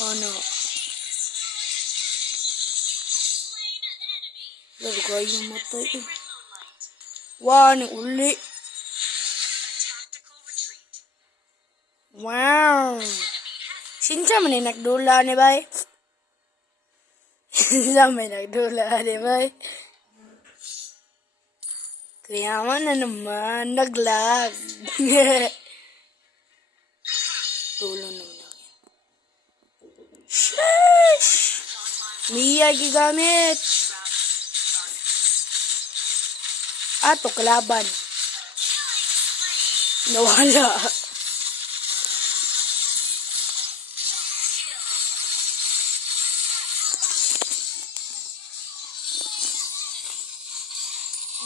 Oh no. Lalu ko yung matay eh. Wah, ni uli. Wow. Sinsa man nagdula ni bay? Sinsa man nagdula ni bay? Kaya man na naman, naglag. Tulo naman ako. Sheesh! Mia gigamit. Ato kalaban. Nawala.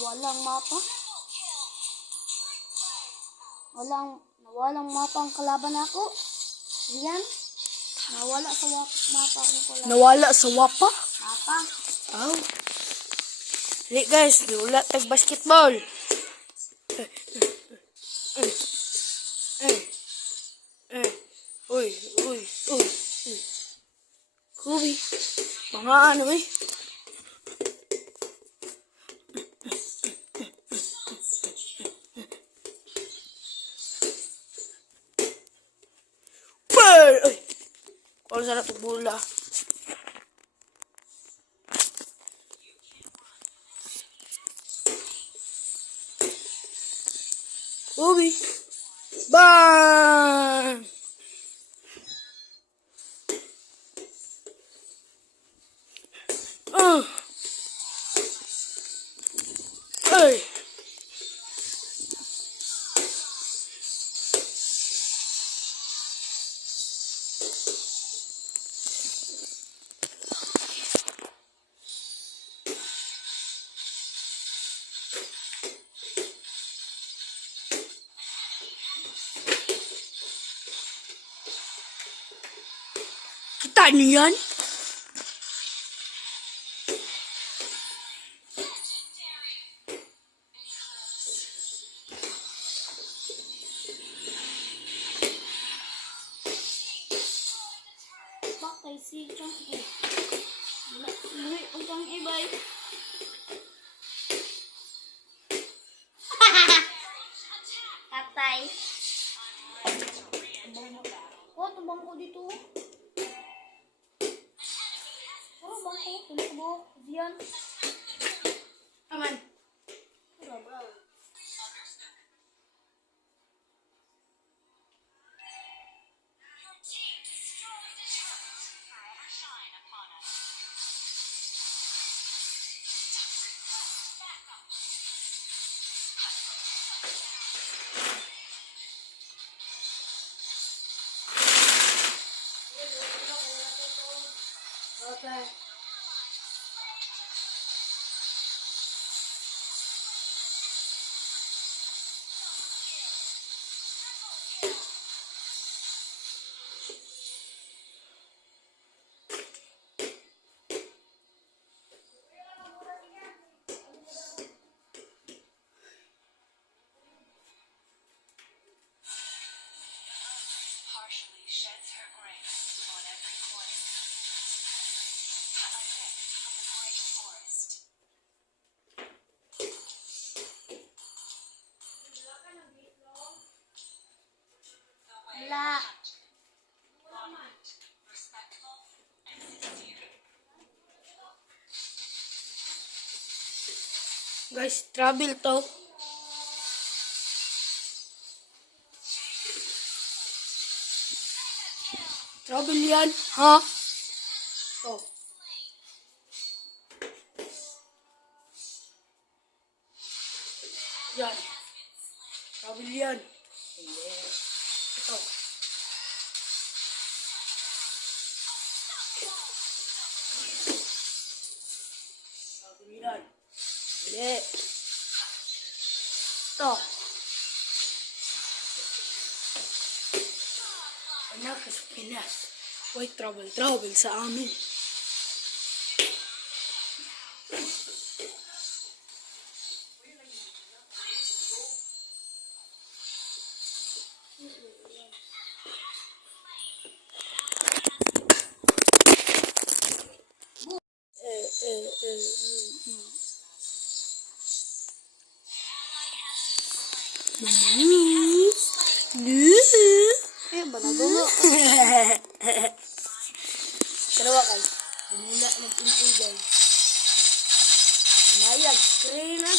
Walang mapa. Nawalang mapa ang kalaban ako. Yan. Nawala sa mapa ang kalaban. Nawala sa wapa? Mapa. Oh. Hindi guys, diulat tag basketball. Uy. Kubi. Mga ano eh. Ay! Kalau sana bola. Ubi. Bang! Ay! Kita niyan? Pakai si Chang E. Beli Chang E bay. Katay. Oh, tubang ko dito. Oh, bangko. Tuloy ko. Diyan. Aman. Okay. Partially sheds her grace on every corner. A gift from the great forest. The way La. kind, respectful, and sincere. Guys, travel to. Travel yan, ha? Oh. Yan. Travel yan. Yeah. Ito. Travel yan. Hindi. Ito. Anak sa Pinas. Why travel sa amin? Eh, ba nagulo? Karawa kay. Hindi na nag-intay guys. Nayag, screen na.